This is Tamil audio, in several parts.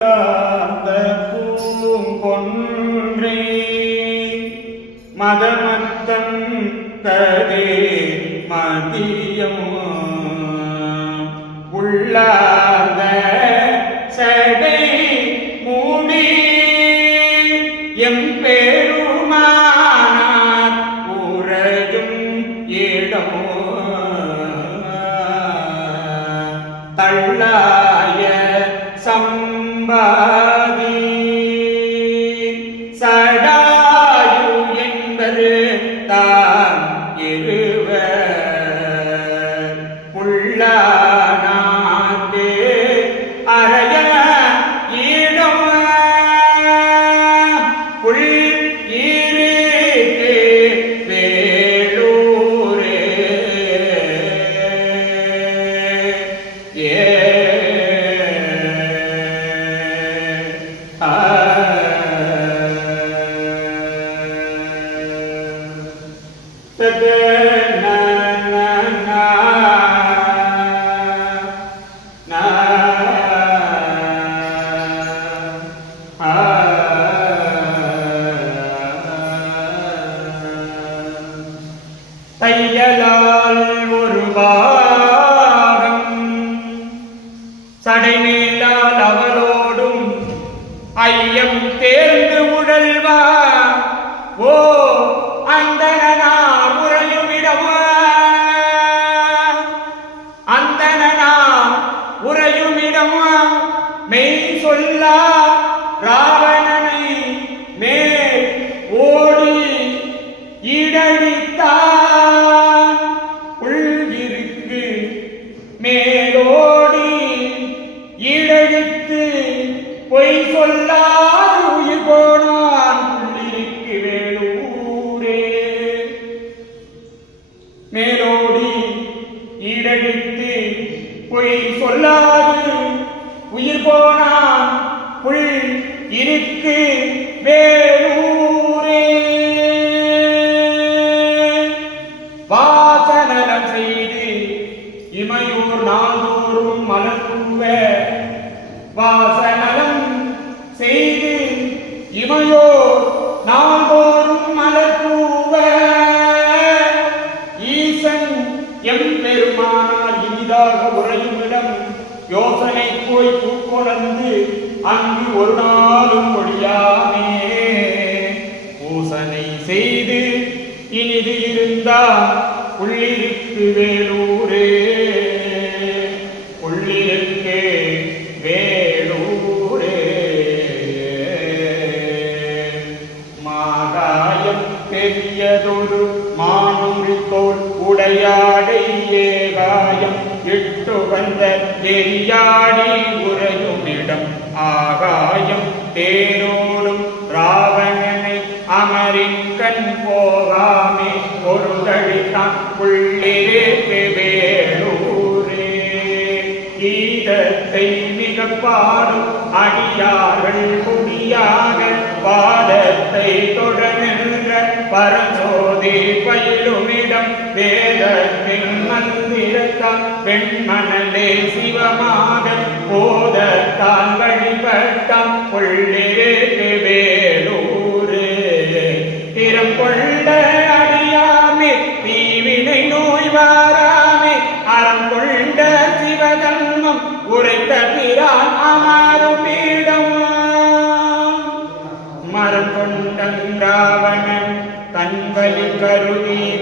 அந்த பூங்கொன்றே மதமத்தம் கதே மதியம். உள்ளார்ந்த சடை மூடி. எம்பெருமானார் உறகும் இடமோ தள்ளாய Ah தையலால் ஒரு பாகம் சடைமேலால் அவளோடும் ஐயம் தேர்ந்து உழல்வா ஓ மெய் சொல்லா ராவணனை மேல் ஓடி இடடித்தான் உள்கிருக்கு மேலோடி இடடித்து பொய் சொல்லாது உயிர் போனான். உள்ளிருக்கு வேலூரே. மேலோடி இடடித்து பொய் சொல்லாது போனான் புல் இருக்கு வேலூரே. வாசனலம் செய்து இமையூர் நாள்தோறும் மலர்கூவ வாசனலம் செய்து இமையோர் நாள்தோறும் மலர்கூவ ஈசன் எம் பெருமானால் இனிதாக உறையும் யோசனை போய் தூக்கொணர்ந்து அங்கு ஒரு நாளும் ஒழியாமே. பூசனை செய்து இனிது இருந்தால் உள்ளிருக்கு வேலூர் ஆகாயம் தே கீதத்தை மிக பாடும் அடியார்கள் குடியாக பாதத்தை தொட நின்ற பரஞ்சோதி பயிலுமிடம் வேதத்தின் மந்திரத்தால் வெண்மணலே சிவமாக போதத்தால் வழிபட்டான் உள்ளிருக்கு வேறு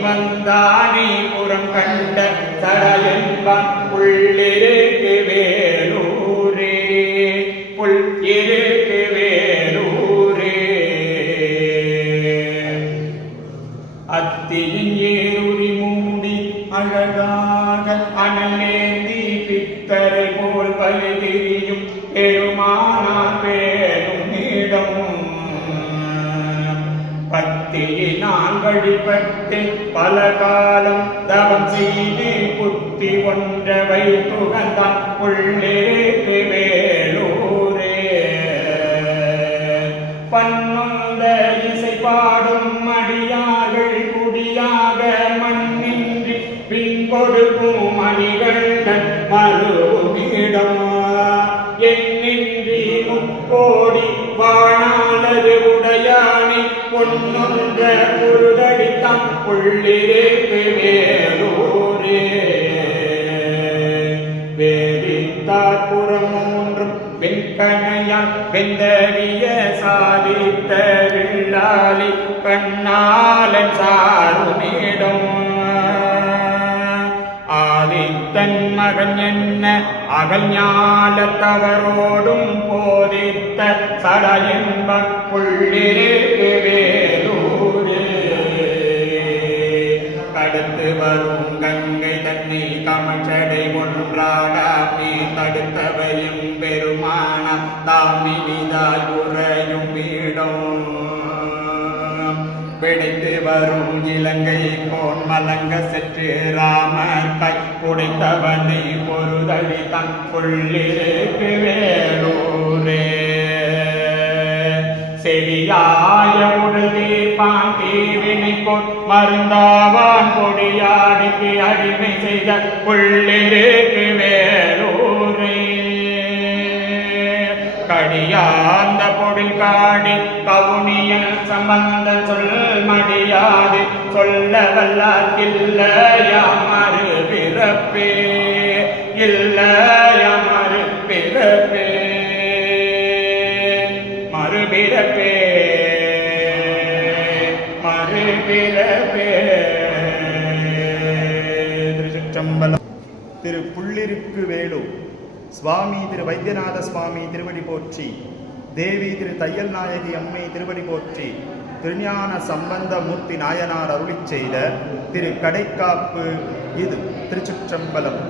வந்தானே புறம் கண்ட தடையன்பான் உள்ளிருக்கு வேலூரே. புல் இருக்கு வேலூரே. அத்தியின் ஏறுரி மூடி அழகாக அனலேந்தி பித்தரை போல் பலி திரியும் பெருமானார் வேலும் இடம் பத்தியினால் வழிபட்டு பல காலம் தவம் செய்து புத்தி ஒன்ற வைத்துகந்தான் உள்ளே வேலூரே பன்னொந்த இசை பாடும் மடியார்கள் குடியாக மண்ணின்றி பின் கொடுக்கும் மணிகள் மறுவிடம் என்னின்றி முக்கோடி வாழாளது உடையானை பொன்னொன்ற குருதடித்தம் உள்ளிருக்கு வேலூரே வேதித்தார் புறம் மூன்றும் வெண்கணையால் வெந்தவிய சாதித்த வில்லாலி கண்ணாலன் சாருமிடம் ஆதித்தன் மகன் என்ன அகல் போதித்த புள்ளிருக்கு வரும் கங்கை தன்னை கமச்சடை ஒன்றாட தடுத்தவையும் பெருமான தாமினிதாய் உறையும் வீடும். பிடித்து வரும் இலங்கை போன் மலங்க செற்று ராமர் கை குடைத்தவனை பொருதடி தன் புள்ளிருக்கு வேலூரே. செடியாய உடலே பாண்டீவினை போல் மருந்தாவான் கொடியாடிக்கு அடிமை செய்த புள்ளிருக்கு வேலூரே. கடியாந்த பொடில் காடி கவுனியில் சம்பந்த சொல் மடியாது சொல்ல வல்லாக்கில்லையாமறு பிறப்பே. இல்லையாமறு பிறப்பே. மறுபிறப்பே. மறுபிறப்பே திருச்சிற்றம்பலம். திரு புள்ளிருக்கு வேலு. சுவாமி திரு வைத்தியநாத சுவாமி திருவடி போற்றி. தேவி திரு தையல் நாயகி அம்மை திருவடி போற்றி. திருஞான சம்பந்த மூர்த்தி நாயனார் அருளி செய்த திரு கடைக்காப்பு இது. திருச்சிற்றம்பலம்.